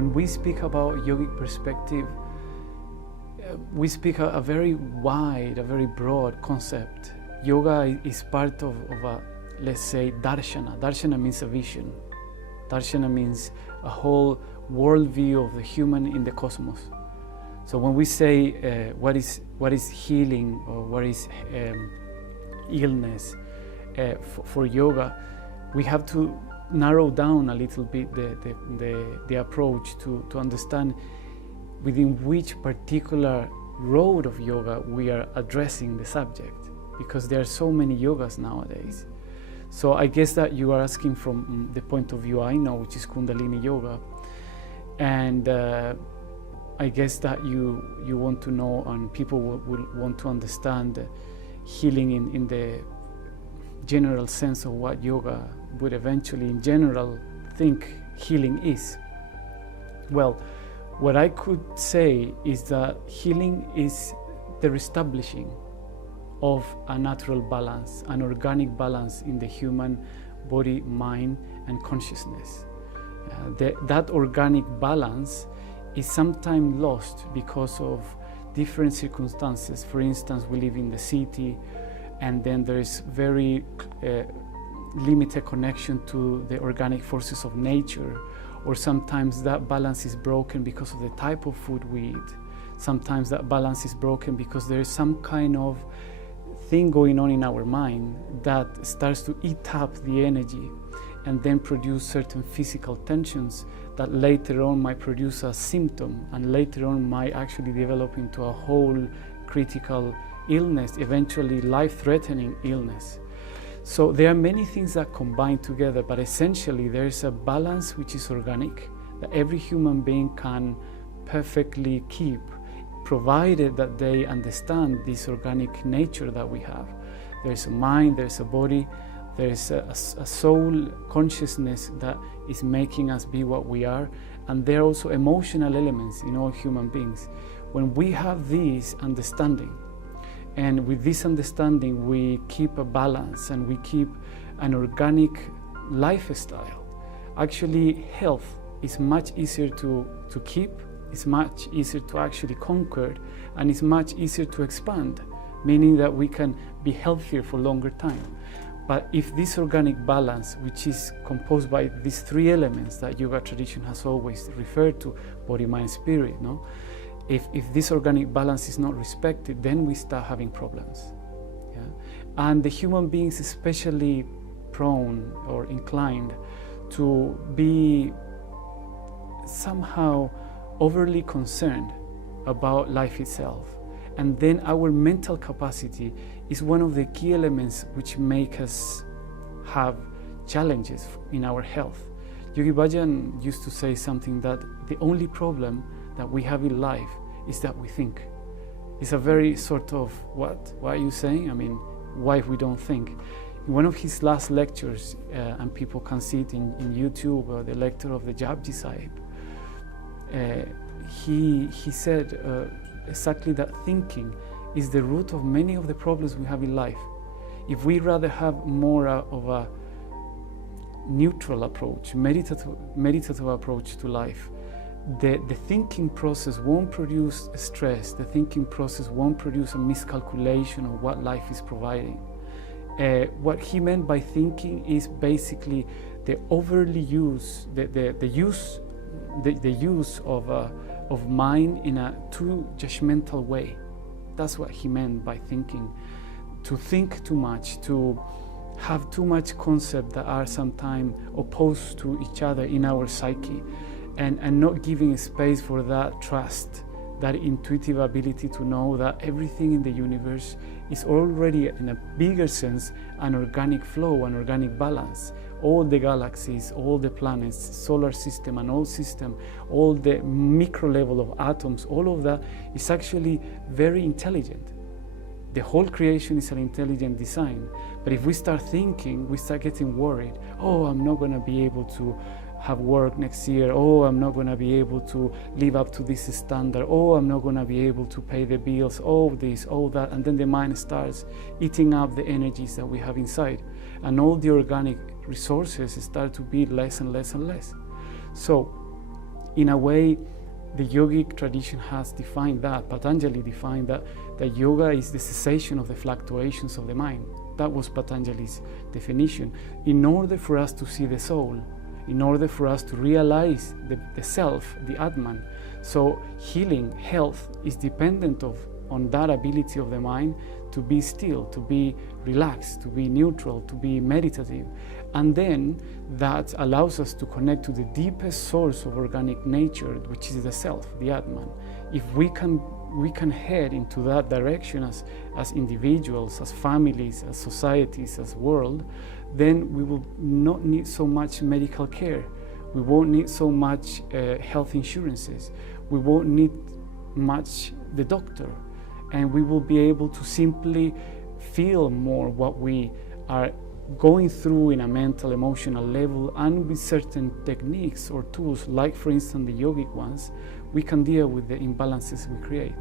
when we speak about yogic perspective, we speak a very wide, a very broad concept. Yoga is part of a, let's say, darshana. Darshana means a vision. Darshana means a whole worldview of the human in the cosmos. So when we say what is healing or what is illness for yoga, we have to narrow down a little bit the approach to understand within which particular road of yoga we are addressing the subject, because there are so many yogas nowadays. So I guess that you are asking from the point of view I know, which is Kundalini Yoga, and I guess that you want to know, and people will want to understand healing in the general sense of what yoga would eventually in general think healing is. Well, what I could say is that healing is the reestablishing of a natural balance, an organic balance in the human body, mind, and consciousness. That organic balance is sometimes lost because of different circumstances. For instance, we live in the city, and then there is very limited connection to the organic forces of nature, or sometimes that balance is broken because of the type of food we eat. Sometimes that balance is broken because there is some kind of thing going on in our mind that starts to eat up the energy and then produce certain physical tensions that later on might produce a symptom, and later on might actually develop into a whole critical illness, eventually life-threatening illness. So there are many things that combine together, but essentially there is a balance which is organic, that every human being can perfectly keep, provided that they understand this organic nature that we have. There's a mind, there's a body, there's a soul consciousness that is making us be what we are, and there are also emotional elements in all human beings. When we have this understanding, and with this understanding we keep a balance and we keep an organic lifestyle, actually health is much easier to keep, it's much easier to actually conquer, and it's much easier to expand, meaning that we can be healthier for longer time. But if this organic balance, which is composed by these three elements that yoga tradition has always referred to, body, mind, spirit, no? If this organic balance is not respected, then we start having problems. Yeah? And the human being is especially prone or inclined to be somehow overly concerned about life itself. And then our mental capacity is one of the key elements which make us have challenges in our health. Yogi Bhajan used to say something that the only problem that we have in life is that we think. It's a very sort of, what are you saying? I mean, why if we don't think? In one of his last lectures, and people can see it in YouTube, the lecture of the Japji Sahib, he said exactly that thinking is the root of many of the problems we have in life. If we rather have more of a neutral approach, meditative approach to life, the thinking process won't produce stress, the thinking process won't produce a miscalculation of what life is providing. What he meant by thinking is basically the overly use, the use of mind in a too judgmental way. That's what he meant by thinking. To think too much, to have too much concepts that are sometimes opposed to each other in our psyche, and not giving space for that trust, that intuitive ability to know that everything in the universe is already, in a bigger sense, an organic flow, an organic balance. All the galaxies, all the planets, solar system and all system, all the micro level of atoms, all of that is actually very intelligent. The whole creation is an intelligent design. But if we start thinking, we start getting worried. Oh, I'm not going to be able to have work next year. Oh, I'm not going to be able to live up to this standard. Oh, I'm not going to be able to pay the bills. Oh, this, oh, that. And then the mind starts eating up the energies that we have inside. And all the organic resources start to be less and less and less. So in a way, the yogic tradition has defined that. Patanjali defined that yoga is the cessation of the fluctuations of the mind. That was Patanjali's definition. In order for us to see the soul, in order for us to realize the self, the Atman. So healing, health, is dependent on that ability of the mind to be still, to be relaxed, to be neutral, to be meditative. And then that allows us to connect to the deepest source of organic nature, which is the self, the Atman. If we can head into that direction as individuals, as families, as societies, as world, then we will not need so much medical care. We won't need so much health insurances. We won't need much the doctor. And we will be able to simply feel more what we are going through in a mental, emotional level, and with certain techniques or tools, like for instance the yogic ones, we can deal with the imbalances we create.